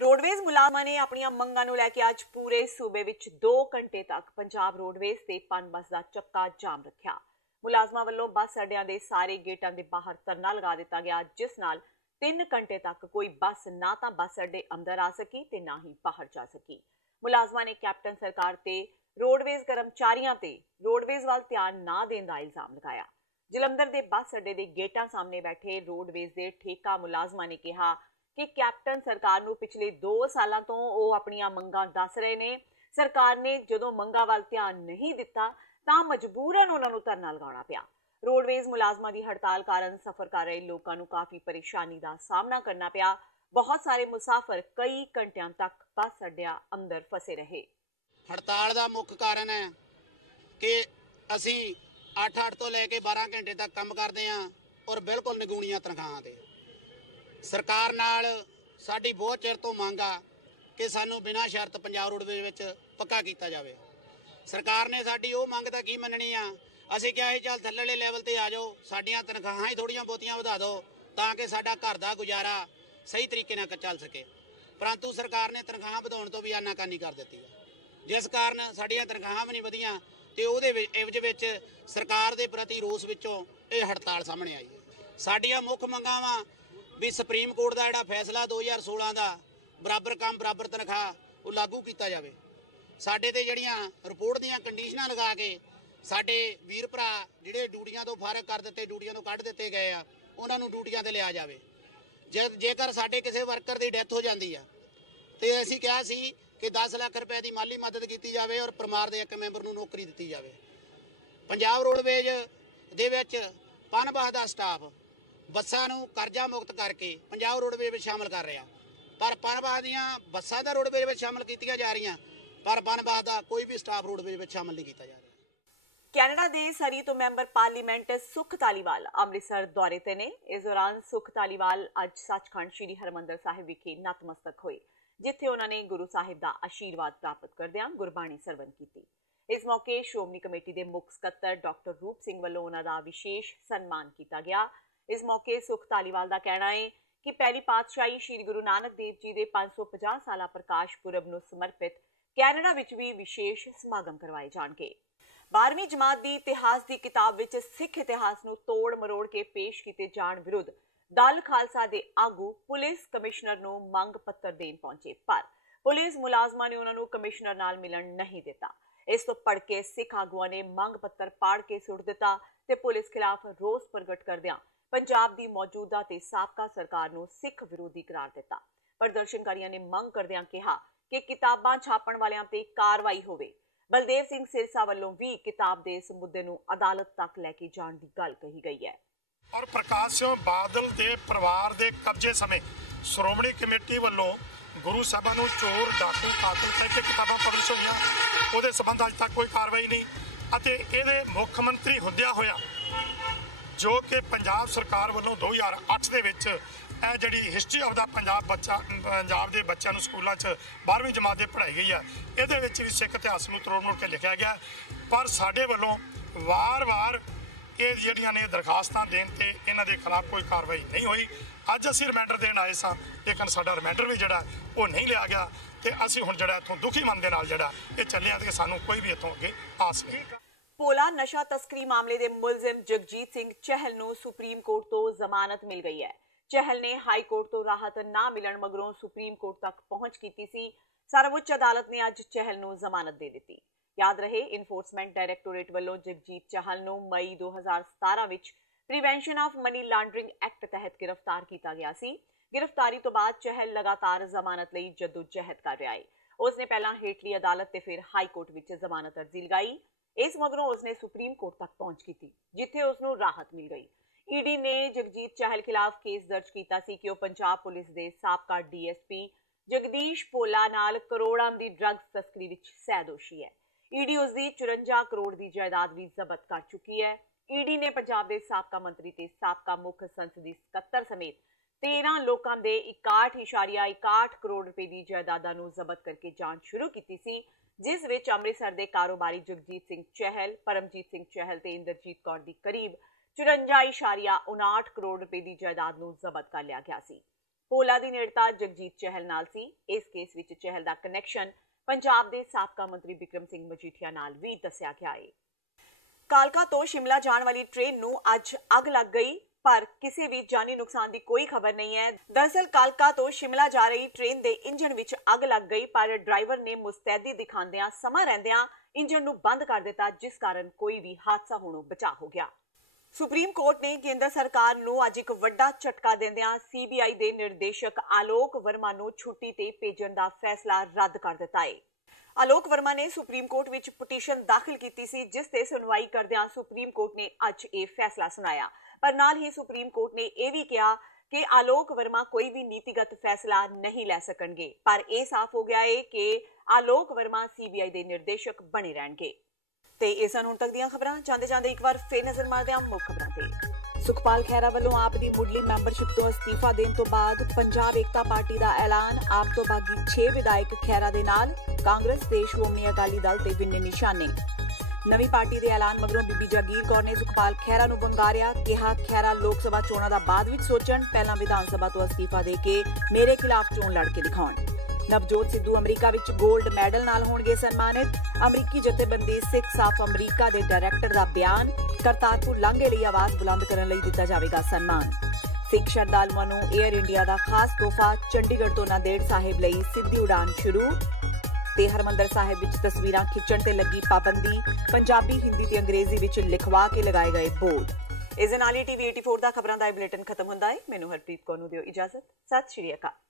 ਰੋਡਵੇਜ਼ ਮੁਲਾਜ਼ਮਾਂ ਨੇ ਆਪਣੀਆਂ ਮੰਗਾਂ ਨੂੰ ਲੈ ਕੇ ਅੱਜ ਪੂਰੇ ਸੂਬੇ ਵਿੱਚ 2 ਘੰਟੇ ਤੱਕ ਪੰਜਾਬ ਰੋਡਵੇਜ਼ ਤੇ ਪਨ ਬੱਸ ਦਾ ਚੱਕਾ ਜਾਮ ਰੱਖਿਆ। ਮੁਲਾਜ਼ਮਾਂ ਵੱਲੋਂ ਬੱਸ ਅੱਡਿਆਂ ਦੇ ਸਾਰੇ ਗੇਟਾਂ ਦੇ ਬਾਹਰ ਧਰਨਾ ਲਗਾ ਦਿੱਤਾ ਗਿਆ, ਜਿਸ ਨਾਲ 3 ਘੰਟੇ ਤੱਕ ਕੋਈ ਬੱਸ ਨਾ ਤਾਂ ਬੱਸ ਅੱਡੇ ਅੰਦਰ ਆ ਸਕੀ ਤੇ ਨਾ ਹੀ ਬਾਹਰ ਜਾ ਸਕੀ। ਮੁਲਾਜ਼ਮਾਂ ਨੇ ਕੈਪਟਨ ਸਰਕਾਰ ਤੇ ਰੋਡਵੇਜ਼ ਕਰਮਚਾਰੀਆਂ ਤੇ ਰੋਡਵੇਜ਼ ਵੱਲ ਧਿਆਨ ਨਾ ਦੇਣ ਦਾ ਇਲਜ਼ਾਮ ਲਗਾਇਆ। ਜਲੰਧਰ ਦੇ ਬੱਸ ਅੱਡੇ ਦੇ ਗੇਟਾਂ ਸਾਹਮਣੇ ਬੈਠੇ ਰੋਡਵੇਜ਼ ਦੇ ਠੇਕਾ ਮੁਲਾਜ਼ਮਾਂ ਨੇ ਕਿਹਾ ਕਿ ਕੈਪਟਨ ਸਰਕਾਰ ਨੂੰ ਪਿਛਲੇ 2 ਸਾਲਾਂ ਤੋਂ ਉਹ ਆਪਣੀਆਂ ਮੰਗਾਂ ਦੱਸ ਰਹੇ ਨੇ। ਸਰਕਾਰ ਨੇ ਜਦੋਂ ਮੰਗਾਂ ਵੱਲ ਧਿਆਨ ਨਹੀਂ ਦਿੱਤਾ ਤਾਂ ਮਜਬੂਰਨ ਉਹਨਾਂ ਨੂੰ ਧਰਨਾ ਲਗਾਉਣਾ ਪਿਆ। ਰੋਡਵੇਜ਼ ਮੁਲਾਜ਼ਮਾਂ ਦੀ ਹੜਤਾਲ ਕਾਰਨ ਸਫ਼ਰ ਕਰ ਰਹੇ ਲੋਕਾਂ ਨੂੰ ਕਾਫੀ ਪਰੇਸ਼ਾਨੀ ਦਾ ਸਾਹਮਣਾ ਕਰਨਾ ਪਿਆ। ਬਹੁਤ ਸਾਰੇ ਮੁਸਾਫਰ ਕਈ ਘੰਟਿਆਂ ਤੱਕ ਬੱਸ ਅੱਡਿਆਂ ਅੰਦਰ ਫਸੇ ਰਹੇ। ਹੜਤਾਲ ਦਾ ਮੁੱਖ ਕਾਰਨ ਹੈ ਕਿ ਅਸੀਂ 8 ਤੋਂ ਲੈ ਕੇ 12 ਘੰਟੇ ਤੱਕ ਕੰਮ ਕਰਦੇ ਹਾਂ ਔਰ ਬਿਲਕੁਲ ਨਿਗੂਣੀਆਂ ਤਨਖਾਹਾਂ ਤੇ। ਸਰਕਾਰ ਨਾਲ ਸਾਡੀ ਬਹੁਤ ਚਿਰ ਤੋਂ ਮੰਗ ਆ ਕਿ ਸਾਨੂੰ ਬਿਨਾਂ ਸ਼ਰਤ ਪੰਜਾਬ ਰੋਡਵੇਜ਼ ਵਿੱਚ ਪੱਕਾ ਕੀਤਾ ਜਾਵੇ। ਸਰਕਾਰ ਨੇ ਸਾਡੀ ਉਹ ਮੰਗ ਤਾਂ ਕੀ ਮੰਨਣੀ ਆ। ਅਸੀਂ ਕਿਹਾ ਚੱਲ ਥੱਲੜੇ ਲੈਵਲ ਤੇ ਆ ਜਾਓ, ਸਾਡੀਆਂ ਤਨਖਾਹਾਂ ਹੀ ਥੋੜੀਆਂ ਬਹੁਤੀਆਂ ਵਧਾ ਦਿਓ ਤਾਂ ਕਿ ਸਾਡਾ ਘਰ ਦਾ ਗੁਜ਼ਾਰਾ ਸਹੀ ਤਰੀਕੇ ਨਾਲ ਚੱਲ ਸਕੇ। ਪਰੰਤੂ ਸਰਕਾਰ ਨੇ ਤਨਖਾਹਾਂ ਵਧਾਉਣ ਤੋਂ ਵੀ ਆਨਾਕਾਨੀ ਕਰ ਦਿੱਤੀ ਹੈ, ਜਿਸ ਕਾਰਨ ਸਾਡੀਆਂ ਤਨਖਾਹਾਂ ਵੀ ਨਹੀਂ ਵਧੀਆਂ ਤੇ ਉਹਦੇ ਇਵਜ ਵਿੱਚ ਸਰਕਾਰ ਦੇ ਪ੍ਰਤੀ ਰੋਸ ਵਿੱਚੋਂ ਇਹ ਹੜਤਾਲ ਸਾਹਮਣੇ ਆਈ ਹੈ। ਸਾਡੀਆਂ ਮੁੱਖ ਮੰਗਾਂ ਵਾ ਵੀ ਸੁਪਰੀਮ ਕੋਰਟ ਦਾ ਜਿਹੜਾ ਫੈਸਲਾ 2016 ਦਾ ਬਰਾਬਰ ਕੰਮ ਬਰਾਬਰ ਤਨਖਾਹ ਉਹ ਲਾਗੂ ਕੀਤਾ ਜਾਵੇ। ਸਾਡੇ ਤੇ ਜਿਹੜੀਆਂ ਰਿਪੋਰਟ ਦੀਆਂ ਕੰਡੀਸ਼ਨਾਂ ਲਗਾ ਕੇ ਸਾਡੇ ਵੀਰ ਭਰਾ ਜਿਹੜੇ ਡਿਊਟੀਆਂ ਤੋਂ ਫਾਰਗ ਕਰ ਦਿੱਤੇ, ਡਿਊਟੀਆਂ ਤੋਂ ਕੱਢ ਦਿੱਤੇ ਗਏ ਆ, ਉਹਨਾਂ ਨੂੰ ਡਿਊਟੀਆਂ ਤੇ ਲਿਆ ਜਾਵੇ। ਜੇਕਰ ਸਾਡੇ ਕਿਸੇ ਵਰਕਰ ਦੀ ਡੈਥ ਹੋ ਜਾਂਦੀ ਆ ਤੇ ਅਸੀਂ ਕਿਹਾ ਸੀ ਕਿ 10 ਲੱਖ ਰੁਪਏ ਦੀ ਮਾਲੀ ਮਦਦ ਕੀਤੀ ਜਾਵੇ ਔਰ ਪਰਿਵਾਰ ਦੇ ਇੱਕ ਮੈਂਬਰ ਨੂੰ ਨੌਕਰੀ ਦਿੱਤੀ ਜਾਵੇ। ਪੰਜਾਬ ਰੋਡਵੇਜ਼ ਦੇ ਵਿੱਚ ਪਨ ਬੱਸ ਦਾ ਸਟਾਫ ਬੱਸਾਂ ਨੂੰ ਕਰਜ਼ਾ ਮੁਕਤ ਕਰਕੇ ਪੰਜਾਬ ਰੋਡਵੇਜ਼ ਵਿੱਚ ਸ਼ਾਮਲ ਕਰ ਰਿਹਾ, ਪਰ ਪਨ ਬੱਸ ਦੀਆਂ ਬੱਸਾਂ ਦਾ ਰੋਡਵੇਜ਼ ਵਿੱਚ ਸ਼ਾਮਲ ਕੀਤੀਆਂ ਜਾ ਰਹੀਆਂ, ਪਰ ਪਨ ਬੱਸ ਦਾ ਕੋਈ ਵੀ ਸਟਾਫ ਰੋਡਵੇਜ਼ ਵਿੱਚ ਸ਼ਾਮਲ ਨਹੀਂ ਕੀਤਾ ਜਾ ਰਿਹਾ। ਕੈਨੇਡਾ ਦੇ ਸਰੀ ਤੋਂ ਮੈਂਬਰ ਪਾਰਲੀਮੈਂਟ ਸੁਖ ਧਾਲੀਵਾਲ ਅੰਮ੍ਰਿਤਸਰ ਦੌਰੇ ਤੇ ਨੇ। ਇਸ ਦੌਰਾਨ ਸੁਖ ਧਾਲੀਵਾਲ ਅੱਜ ਸੱਚਖੰਡ ਸ੍ਰੀ ਹਰਿਮੰਦਰ ਸਾਹਿਬ ਵਿਖੇ ਨਤਮਸਤਕ ਹੋਏ, ਜਿੱਥੇ ਉਹਨਾਂ ਨੇ ਗੁਰੂ ਸਾਹਿਬ ਦਾ ਆਸ਼ੀਰਵਾਦ ਪ੍ਰਾਪਤ ਕਰਦਿਆਂ ਗੁਰਬਾਣੀ ਸਰਵਣ ਕੀਤੀ। ਇਸ ਮੌਕੇ ਸ਼੍ਰੋਮਣੀ ਕਮੇਟੀ ਦੇ ਮੁੱਖ ਸਕੱਤਰ ਡਾਕਟਰ ਰੂਪ ਸਿੰਘ ਵੱਲੋਂ ਉਹਨਾਂ ਦਾ ਵਿਸ਼ੇਸ਼ ਸਨਮਾਨ ਕੀਤਾ ਗਿਆ। ਇਸ ਮੌਕੇ ਸੁਖ ਧਾਲੀਵਾਲ ਦਾ ਕਹਿਣਾ ਹੈ ਕਿ ਪਹਿਲੀ ਪਾਤਸ਼ਾਹੀ ਸ੍ਰੀ ਗੁਰੂ ਨਾਨਕ ਦੇਵ ਜੀ ਦੇ 550 ਸਾਲਾ ਪ੍ਰਕਾਸ਼ ਪੁਰਬ ਨੂੰ ਸਮਰਪਿਤ ਕੈਨੇਡਾ ਵਿੱਚ ਵੀ ਵਿਸ਼ੇਸ਼ ਸਮਾਗਮ ਕਰਵਾਏ ਜਾਣਗੇ। 12ਵੀਂ ਜਮਾਤ ਦੀ ਇਤਿਹਾਸ ਦੀ ਕਿਤਾਬ ਵਿੱਚ ਸਿੱਖ ਇਤਿਹਾਸ ਨੂੰ ਤੋੜ ਮਰੋੜ ਕੇ ਪੇਸ਼ ਕੀਤੇ ਜਾਣ ਵਿਰੁੱਧ ਦਲ ਖਾਲਸਾ ਦੇ ਆਗੂ ਪੁਲਿਸ ਕਮਿਸ਼ਨਰ ਨੂੰ ਮੰਗ ਪੱਤਰ ਦੇਣ ਪਹੁੰਚੇ, ਪਰ ਪੁਲਿਸ ਮੁਲਾਜ਼ਮਾਂ ਨੇ ਉਹਨਾਂ ਨੂੰ ਕਮਿਸ਼ਨਰ ਨਾਲ ਮਿਲਣ ਨਹੀਂ ਦਿੱਤਾ। ਇਸ ਤੋਂ ਭੜਕੇ ਸਿੱਖ ਆਗੂਆਂ ਨੇ ਮੰਗ ਪੱਤਰ ਪਾੜ ਕੇ ਸੁੱਟ ਦਿੱਤਾ ਤੇ ਪੁਲਿਸ ਖਿਲਾਫ ਰੋਸ ਪ੍ਰਗਟ ਕਰਦਿਆਂ ਪੰਜਾਬ ਦੀ ਮੌਜੂਦਾ ਤੇ ਸਾਬਕਾ ਸਰਕਾਰ ਨੂੰ ਸਿੱਖ ਵਿਰੋਧੀ ਕਰਾਰ ਦਿੱਤਾ। ਪ੍ਰਦਰਸ਼ਨਕਾਰੀਆਂ ਨੇ ਮੰਗ ਕਰਦਿਆਂ ਕਿਹਾ ਕਿ ਕਿਤਾਬਾਂ ਛਾਪਣ ਵਾਲਿਆਂ ਤੇ ਕਾਰਵਾਈ ਹੋਵੇ। ਬਲਦੇਵ ਸਿੰਘ ਸਿਰਸਾ ਵੱਲੋਂ ਵੀ ਕਿਤਾਬ ਦੇ ਇਸ ਮੁੱਦੇ ਨੂੰ ਅਦਾਲਤ ਤੱਕ ਲੈ ਕੇ ਜਾਣ ਦੀ ਗੱਲ ਕਹੀ ਗਈ ਹੈ। ਔਰ ਪ੍ਰਕਾਸ਼ ਸਿੰਘ ਬਾਦਲ ਦੇ ਪਰਿਵਾਰ ਦੇ ਕਬਜ਼ੇ ਸਮੇਂ ਸ਼੍ਰੋਮਣੀ ਕਮੇਟੀ ਵੱਲੋਂ ਗੁਰੂ ਸਾਹਿਬਾਂ ਨੂੰ ਚੋਰ, ਡਾਕੂ, ਕਾਤਲ ਕਹਿ ਕੇ ਕਿਤਾਬਾਂ ਪਬਲਿਸ਼ ਹੋਈਆਂ, ਉਹਦੇ ਸਬੰਧ ਅੱਜ ਤੱਕ ਕੋਈ ਕਾਰਵਾਈ ਨਹੀਂ ਅਤੇ ਇਹਦੇ ਮੁੱਖ ਮੰਤਰੀ ਹੁੰਦਿਆਂ ਹੋਇਆ ਜੋ ਕਿ ਪੰਜਾਬ ਸਰਕਾਰ ਵੱਲੋਂ 2008 ਦੇ ਵਿੱਚ ਇਹ ਜਿਹੜੀ ਹਿਸਟਰੀ ਆਫ ਦਾ ਪੰਜਾਬ ਦੇ ਬੱਚਿਆਂ ਨੂੰ ਸਕੂਲਾਂ 'ਚ 12ਵੀਂ ਜਮਾਤ ਦੇ ਪੜ੍ਹਾਈ ਗਈ ਹੈ, ਇਹਦੇ ਵਿੱਚ ਵੀ ਸਿੱਖ ਇਤਿਹਾਸ ਨੂੰ ਤਰੋੜ ਮਰੋੜ ਕੇ ਲਿਖਿਆ ਗਿਆ, ਪਰ ਸਾਡੇ ਵੱਲੋਂ ਵਾਰ-ਵਾਰ ਇਹ ਜਿਹੜੀਆਂ ਨੇ ਦਰਖਾਸਤਾਂ ਦੇਣ ਤੇ ਇਹਨਾਂ ਦੇ ਖਿਲਾਫ ਕੋਈ ਕਾਰਵਾਈ ਨਹੀਂ ਹੋਈ। ਅੱਜ ਅਸੀਂ ਰਿਮਾਈਂਡਰ ਦੇਣ ਆਏ ਸਾਂ, ਲੇਕਿਨ ਸਾਡਾ ਰਿਮਾਈਂਡਰ ਵੀ ਜਿਹੜਾ ਉਹ ਨਹੀਂ ਲਿਆ ਗਿਆ ਤੇ ਅਸੀਂ ਹੁਣ ਜਿਹੜਾ ਇੱਥੋਂ ਦੁਖੀ ਮਨ ਦੇ ਨਾਲ ਜਿਹੜਾ ਇਹ ਚੱਲਿਆ ਤੇ ਸਾਨੂੰ ਕੋਈ ਵੀ ਇੱਥੋਂ ਅੱਗੇ ਆਸ ਨਹੀਂ। ਪੋਲਾ ਨਸ਼ਾ ਤਸਕਰੀ ਮਾਮਲੇ ਦੇ ਮੁਲਜ਼ਮ ਜਗਜੀਤ ਸਿੰਘ ਚਹਿਲ ਨੂੰ ਸੁਪਰੀਮ ਕੋਰਟ ਤੋਂ ਜ਼ਮਾਨਤ ਮਿਲ ਗਈ ਹੈ। ਚਹਿਲ ਨੇ ਹਾਈ ਕੋਰਟ ਤੋਂ ਰਾਹਤ ਨਾ ਮਿਲਣ ਮਗਰੋਂ ਸੁਪਰੀਮ ਕੋਰਟ ਤੱਕ ਪਹੁੰਚ ਕੀਤੀ ਸੀ। ਸਰਵਉੱਚ ਅਦਾਲਤ ਨੇ ਅੱਜ ਚਹਿਲ ਨੂੰ ਜ਼ਮਾਨਤ ਦੇ ਦਿੱਤੀ। ਯਾਦ ਰਹੇ, ਇਨਫੋਰਸਮੈਂਟ ਡਾਇਰੈਕਟੋਰੇਟ ਵੱਲੋਂ ਜਗਜੀਤ ਚਹਿਲ ਨੂੰ ਮਈ 2017 ਵਿੱਚ prevention of money laundering act ਤਹਿਤ ਗ੍ਰਿਫਤਾਰ ਕੀਤਾ ਗਿਆ ਸੀ। ਗ੍ਰਿਫਤਾਰੀ ਤੋਂ ਬਾਅਦ ਚਹਿਲ ਲਗਾਤਾਰ ਜ਼ਮਾਨਤ ਲਈ ਜਦੋਜਹਿਦ ਕਰ ਰਿਹਾ ਹੈ। ਉਸਨੇ ਪਹਿਲਾਂ ਹੇਠਲੀ ਅਦਾਲਤ ਤੇ ਫਿਰ ਹਾਈ ਕੋਰਟ ਵਿੱਚ ਜ਼ਮਾਨਤ ਅਰਜ਼ੀ ਲਗਾਈ। ਇਸ ਮਗਰੋਂ ਉਸਨੇ ਸੁਪਰੀਮ ਕੋਰਟ ਤੱਕ ਪਹੁੰਚ ਕੀਤੀ, ਜਿੱਥੇ ਉਸ ਨੂੰ ਰਾਹਤ ਮਿਲ ਗਈ। ਈਡੀ ਨੇ ਜਗਜੀਤ ਚਹਿਲ ਖਿਲਾਫ ਕੇਸ ਦਰਜ ਕੀਤਾ ਸੀ ਕਿ ਉਹ ਪੰਜਾਬ ਪੁਲਿਸ ਦੇ ਸਾਬਕਾ ਡੀਐਸਪੀ ਜਗਦੀਸ਼ ਪੋਲਾ ਨਾਲ ਕਰੋੜਾਂ ਦੀ ਡਰੱਗਸ ਤਸਕਰੀ ਵਿੱਚ ਸਹਿਦੋਸ਼ੀ ਹੈ। ਈਡੀ ਉਸ ਦੀ 54 ਕਰੋੜ ਦੀ ਜਾਇਦਾਦ ਵੀ ਜ਼ਬਤ ਕਰ ਚੁੱਕੀ ਹੈ। ਈਡੀ ਨੇ ਪੰਜਾਬ ਦੇ ਸਾਬਕਾ ਮੰਤਰੀ ਤੇ ਸਾਬਕਾ ਮੁੱਖ ਸੰਸਦੀ ਸਕੱਤਰ ਸਮੇਤ 13 ਲੋਕਾਂ ਦੇ 61.61 ਕਰੋੜ ਰੁਪਏ ਦੀ ਜਾਇਦਾਦਾਂ ਨੂੰ ਜ਼ਬਤ ਕਰਕੇ ਜਾਂਚ ਸ਼ੁਰੂ ਕੀਤੀ ਸੀ, ਜਿਸ ਵਿੱਚ ਅੰਮ੍ਰਿਤਸਰ ਦੇ ਕਾਰੋਬਾਰੀ ਜਗਜੀਤ ਸਿੰਘ ਚਹਿਲ, ਪਰਮਜੀਤ ਸਿੰਘ ਚਹਿਲ ਤੇ ਇੰਦਰਜੀਤ ਕੌਰ ਦੀ ਕਰੀਬ 54.59 ਕਰੋੜ ਰੁਪਏ ਦੀ ਜਾਇਦਾਦ ਨੂੰ ਜ਼ਬਤ ਕਰ ਲਿਆ ਗਿਆ ਸੀ। ਭੋਲਾ ਦੀ ਨੇੜਤਾ ਜਗਜੀਤ ਚਹਿਲ ਨਾਲ ਸੀ। ਇਸ ਕੇਸ ਵਿੱਚ ਚਹਿਲ ਦਾ ਕਨੈਕਸ਼ਨ ਪੰਜਾਬ ਦੇ ਸਾਬਕਾ ਮੰਤਰੀ ਬਿਕਰਮ ਸਿੰਘ ਮਜੀਠੀਆ ਨਾਲ ਵੀ ਦੱਸਿਆ ਗਿਆ ਹੈ। ਕਾਲਕਾ ਤੋਂ ਸ਼ਿਮਲਾ ਜਾਣ ਵਾਲੀ ਟ੍ਰੇਨ ਨੂੰ ਅੱਜ ਅੱਗ ਲੱਗ ਗਈ, ਪਰ ਕਿਸੇ ਵੀ ਜਾਨੀ ਨੁਕਸਾਨ ਦੀ ਕੋਈ ਖਬਰ ਨਹੀਂ ਹੈ। ਦਰਅਸਲ ਕਾਲਕਾ ਤੋਂ ਸ਼ਿਮਲਾ ਜਾ ਰਹੀ ਟ੍ਰੇਨ ਦੇ ਇੰਜਨ ਵਿੱਚ ਅੱਗ ਲੱਗ ਗਈ, ਪਰ ਡਰਾਈਵਰ ਨੇ ਮੁਸਤੈਦੀ ਦਿਖਾਉਂਦਿਆਂ ਸਮਾਂ ਰਹਿੰਦਿਆਂ ਇੰਜਨ ਨੂੰ ਬੰਦ ਕਰ ਦਿੱਤਾ, ਜਿਸ ਕਾਰਨ ਕੋਈ ਵੀ ਹਾਦਸਾ ਹੋਣੋਂ ਬਚਾ ਹੋ ਗਿਆ। ਸੁਪਰੀਮ ਕੋਰਟ ਨੇ ਕੇਂਦਰ ਸਰਕਾਰ ਨੂੰ ਅੱਜ ਇੱਕ ਵੱਡਾ ਝਟਕਾ ਦਿੰਦਿਆਂ CBI ਦੇ ਨਿਰਦੇਸ਼ਕ ਆਲੋਕ ਵਰਮਾ ਨੂੰ ਛੁੱਟੀ ਤੇ ਭੇਜਣ ਦਾ ਫੈਸਲਾ ਰੱਦ ਕਰ ਦਿੱਤਾ ਹੈ। ਆਲੋਕ ਵਰਮਾ ਨੇ ਸੁਪਰੀਮ ਕੋਰਟ ਵਿੱਚ ਪਟੀਸ਼ਨ ਦਾਖਲ ਕੀਤੀ ਸੀ, ਜਿਸ ਤੇ ਸੁਣਵਾਈ ਕਰਦਿਆਂ ਸੁਪਰੀਮ ਕੋਰਟ ਨੇ ਅੱਜ ਇਹ ਫੈਸਲਾ ਸੁਣਾਇਆ। ਪਰ ਨਾਲ ਹੀ ਸੁਪਰੀਮ ਕੋਰਟ ਨੇ ਇਹ ਵੀ ਕਿਹਾ ਕਿ ਆਲੋਕ ਵਰਮਾ ਕੋਈ ਵੀ ਨੀਤੀਗਤ ਫੈਸਲਾ ਨਹੀਂ ਲੈ ਸਕਣਗੇ, ਪਰ ਇਹ ਸਾਫ਼ ਹੋ ਗਿਆ ਹੈ ਕਿ ਆਲੋਕ ਵਰਮਾ CBI ਦੇ ਨਿਰਦੇਸ਼ਕ ਬਣੇ ਰਹਿਣਗੇ। ਤੇ ਇਹ ਸਨ ਹੁਣ ਤੱਕ ਦੀਆਂ ਖਬਰਾਂ। ਜਾਂਦੇ ਇੱਕ ਵਾਰ ਫੇਰ ਨਜ਼ਰ ਮਾਰਦੇ ਹਾਂ ਮੁੱਖ ਖਬਰਾਂ ਤੇ। ਸੁਖਪਾਲ ਖਹਿਰਾ ਵੱਲੋਂ ਆਪ ਦੀ ਮੁੱਢਲੀ ਮੈਂਬਰਸ਼ਿਪ ਤੋਂ ਅਸਤੀਫਾ ਦੇਣ ਤੋਂ ਬਾਅਦ ਪੰਜਾਬ ਏਕਤਾ ਪਾਰਟੀ ਦਾ ਐਲਾਨ। ਆਪ ਤੋਂ ਬਾਗੀ 6 ਵਿਧਾਇਕ ਖਹਿਰਾ ਦੇ ਨਾਲ, ਕਾਂਗਰਸ ਤੇ ਸ਼੍ਰੋਮਣੀ ਅਕਾਲੀ ਦਲ ਤੇ ਵਿੰਨੇ ਨਿਸ਼ਾਨੇ। ਨਵੀਂ ਪਾਰਟੀ ਦੇ ਐਲਾਨ ਮਗਰੋਂ ਬੀਬੀ ਜਾਗੀਰ ਕੌਰ ਨੇ ਸੁਖਪਾਲ ਖਹਿਰਾ ਨੂੰ ਵੰਗਾਰਿਆ, ਕਿਹਾ ਖਹਿਰਾ ਲੋਕ ਸਭਾ ਚੋਣਾਂ ਦਾ ਬਾਅਦ ਵਿੱਚ ਸੋਚਣ, ਪਹਿਲਾਂ ਵਿਧਾਨ ਸਭਾ ਤੋਂ ਅਸਤੀਫਾ ਦੇ ਕੇ ਮੇਰੇ ਖਿਲਾਫ ਚੋਣ ਲੜ ਕੇ ਦਿਖਾਉਣ। ਨਵਜੋਤ ਸਿੱਧੂ ਅਮਰੀਕਾ ਵਿੱਚ 골ਡ ਮੈਡਲ ਨਾਲ ਹੋਣਗੇ ਸਨਮਾਨਿਤ। ਅਮਰੀਕੀ ਜਥੇਬੰਦੀ ਸਿੱਖ ਸਾਫ ਅਮਰੀਕਾ ਦੇ ਡਾਇਰੈਕਟਰ ਦਾ ਬਿਆਨ। ਕਰਤਾਰਪੁਰ ਲਾਂਘੇ ਲਈ ਆਵਾਜ਼ ਬੁਲੰਦ ਕਰਨ ਲਈ ਦਿੱਤਾ ਜਾਵੇਗਾ ਸਨਮਾਨ। ਸਿੱਖ ਸ਼ਰਧਾਲੂਆਂ ਨੂੰ 에ਅਰ ਇੰਡੀਆ ਦਾ ਖਾਸ ਤੋਹਫਾ। ਚੰਡੀਗੜ੍ਹ ਤੋਂ ਨਾਂਦੇੜ ਸਾਹਿਬ ਲਈ ਸਿੱਧੀ ਉਡਾਨ ਸ਼ੁਰੂ। ਤੇ ਹਰਮੰਦਰ ਸਾਹਿਬ ਵਿੱਚ ਤਸਵੀਰਾਂ ਖਿੱਚਣ ਤੇ ਲੱਗੀ ਪਾਬੰਦੀ। ਪੰਜਾਬੀ, ਹਿੰਦੀ ਤੇ ਅੰਗਰੇਜ਼ੀ ਵਿੱਚ ਲਿਖਵਾ ਕੇ ਲਗਾਏ ਗਏ ਬੋਰਡ। ਇਸ ਦੇ ਨਾਲ ਹੀ TV 84 ਦਾ ਖਬਰਾਂ ਦਾ ਬੁਲੇਟਿਨ ਖਤਮ ਹੁੰਦਾ ਹੈ। ਮੈਨੂੰ ਹਰਪ੍ਰੀਤ ਕੌਰ ਨੂੰ ਦਿਓ ਇਜਾਜ਼ਤ। ਸਤਿ ਸ਼੍ਰੀ ਅਕਾਲ।